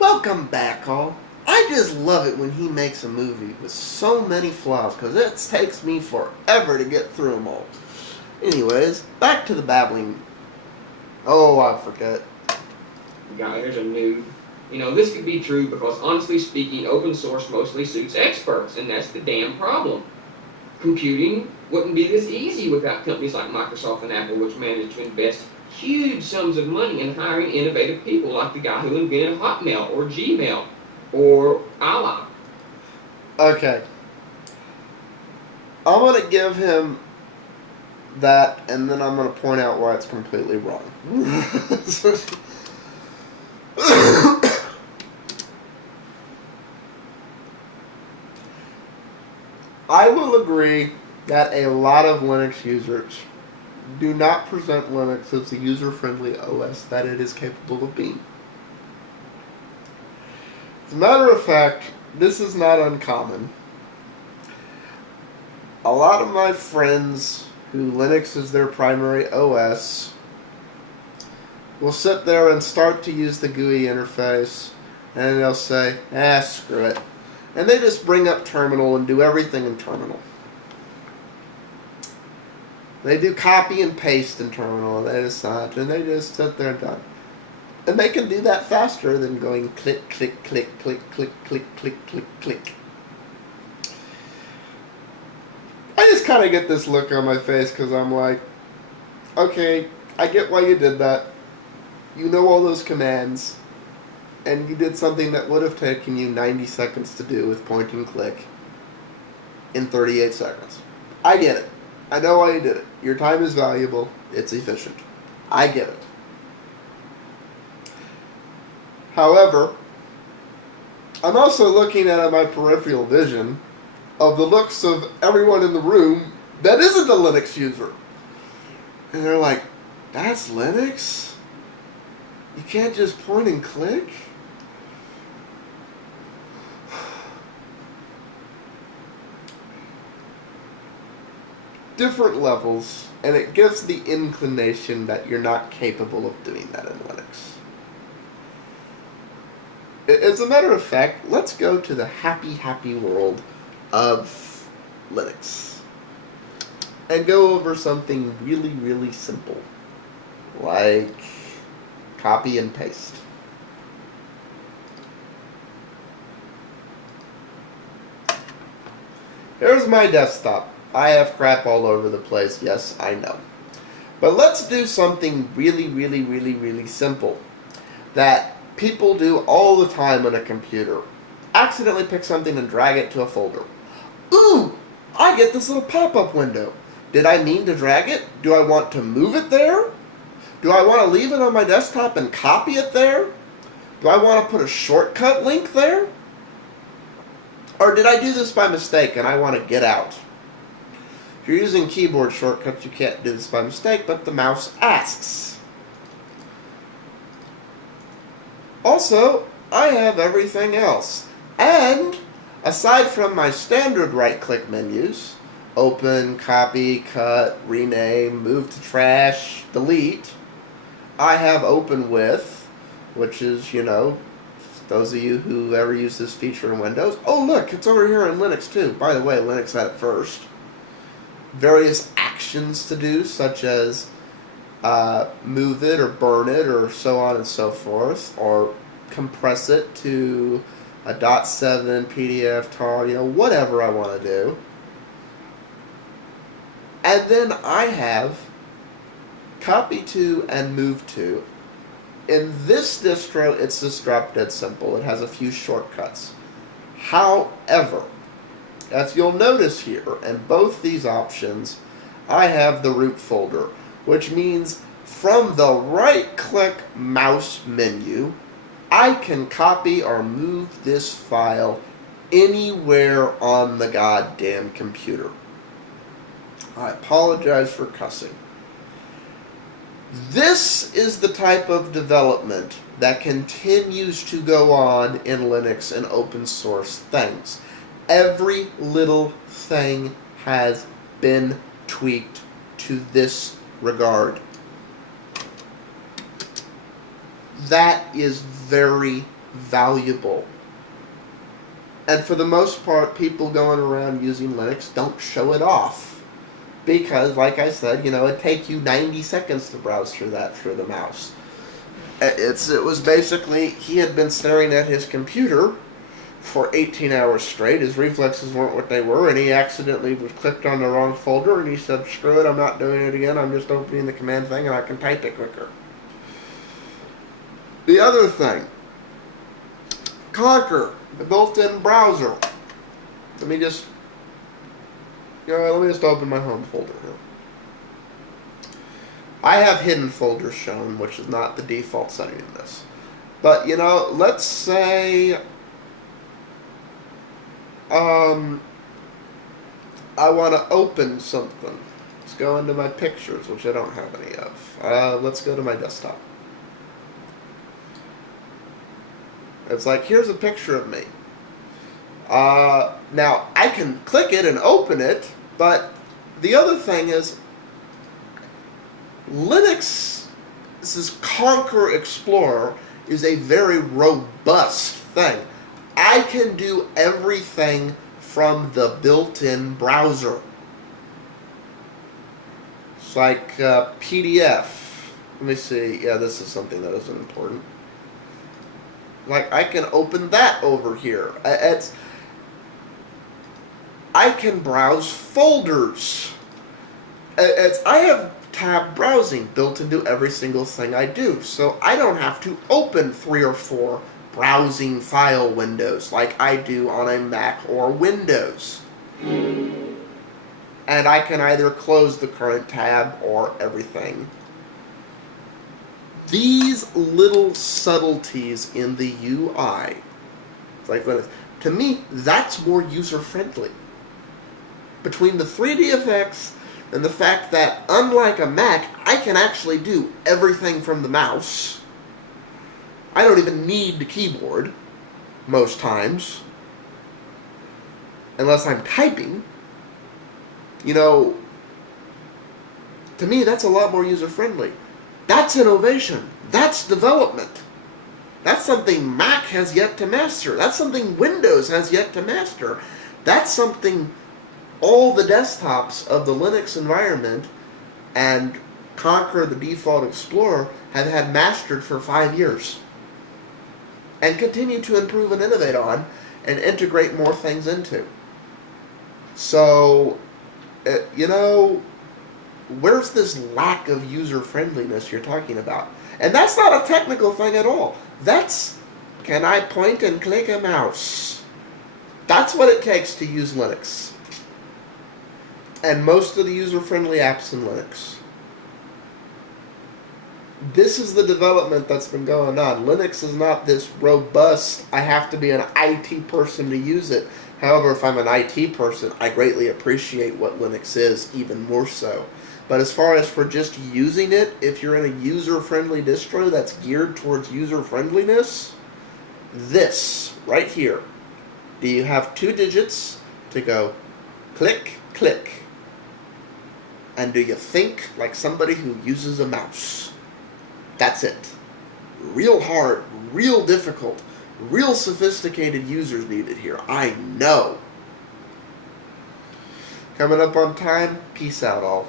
Welcome back, all. I just love it when he makes a movie with so many flaws, because it takes me forever to get through them all. Anyways, back to the babbling. Oh, I forget. Guy, there's a noob. This could be true because, honestly speaking, open source mostly suits experts, and that's the damn problem. Computing wouldn't be this easy without companies like Microsoft and Apple, which manage to invest huge sums of money in hiring innovative people like the guy who invented Hotmail or Gmail or Allah. Okay. I'm going to give him that, and then I'm going to point out why it's completely wrong. I will agree that a lot of Linux users do not present Linux as the user-friendly OS that it is capable of being. As a matter of fact, this is not uncommon. A lot of my friends who Linux is their primary OS will sit there and start to use the GUI interface, and they'll say, screw it. And they just bring up Terminal and do everything in Terminal. They do copy and paste in Terminal, and they decide, and they just sit there and done. And they can do that faster than going click, click, click, click, click, click, click, click, click. I just kind of get this look on my face because I'm like, okay, I get why you did that. You know all those commands. And you did something that would have taken you 90 seconds to do with point and click in 38 seconds. I get it. I know why you did it. Your time is valuable. It's efficient. I get it. However, I'm also looking at my peripheral vision of the looks of everyone in the room that isn't a Linux user. And they're like, that's Linux? You can't just point and click? Different levels, and it gives the inclination that you're not capable of doing that in Linux. As a matter of fact, let's go to the happy world of Linux and go over something really simple, like copy and paste. Here's my desktop. I have crap all over the place, yes, I know. But let's do something really simple that people do all the time on a computer. Accidentally pick something and drag it to a folder. Ooh, I get this little pop-up window. Did I mean to drag it? Do I want to move it there? Do I want to leave it on my desktop and copy it there? Do I want to put a shortcut link there? Or did I do this by mistake and I want to get out? If you're using keyboard shortcuts, you can't do this by mistake, but the mouse asks. Also, I have everything else. And, aside from my standard right-click menus, open, copy, cut, rename, move to trash, delete, I have open with, which is, those of you who ever use this feature in Windows. Oh, look, it's over here in Linux, too. By the way, Linux had it first. Various actions to do, such as move it or burn it or so on and so forth, or compress it to a .7 PDF tar, whatever I want to do. And then I have copy to and move to. In this distro, it's just drop dead simple. It has a few shortcuts. However, as you'll notice here, in both these options, I have the root folder, which means from the right-click mouse menu, I can copy or move this file anywhere on the goddamn computer. I apologize for cussing. This is the type of development that continues to go on in Linux and open source things. Every little thing has been tweaked to this regard. That is very, valuable. And for the most part, people going around using Linux don't show it off. Because, like I said, it'd take you 90 seconds to browse through that through the mouse. It was basically, he had been staring at his computer for 18 hours straight. His reflexes weren't what they were, and he accidentally was clicked on the wrong folder, and he said, screw it, I'm not doing it again, I'm just opening the command thing, and I can type it quicker. The other thing, Conquer, the built-in browser. Let me just open my home folder here. I have hidden folders shown, which is not the default setting in this. But, let's say I want to open something. Let's go into my pictures, which I don't have any of. Let's go to my desktop. It's like, here's a picture of me. Now, I can click it and open it, but the other thing is, Linux's Conquer Explorer is a very robust thing. I can do everything from the built-in browser. It's like PDF. Let me see. Yeah, this is something that isn't important. Like, I can open that over here. I can browse folders. I have tab browsing built into every single thing I do, so I don't have to open 3 or 4 browsing file windows like I do on a Mac or Windows. And I can either close the current tab or everything. These little subtleties in the UI, to me, that's more user-friendly. Between the 3D effects and the fact that, unlike a Mac, I can actually do everything from the mouse. I don't even need the keyboard, most times. Unless I'm typing. To me, that's a lot more user-friendly. That's innovation. That's development. That's something Mac has yet to master. That's something Windows has yet to master. That's something all the desktops of the Linux environment and Conquer, the default Explorer, have had mastered for 5 years. And continue to improve and innovate on and integrate more things into. So, where's this lack of user-friendliness you're talking about? And that's not a technical thing at all. That's, can I point and click a mouse? That's what it takes to use Linux. And most of the user-friendly apps in Linux. This is the development that's been going on. Linux is not this robust, I have to be an IT person to use it. However, if I'm an IT person, I greatly appreciate what Linux is, even more so. But as far as for just using it, if you're in a user-friendly distro that's geared towards user-friendliness, this, right here. Do you have 2 digits to go click, click? And do you think like somebody who uses a mouse? That's it. Real hard, real difficult, real sophisticated users needed here. I know. Coming up on time. Peace out, all.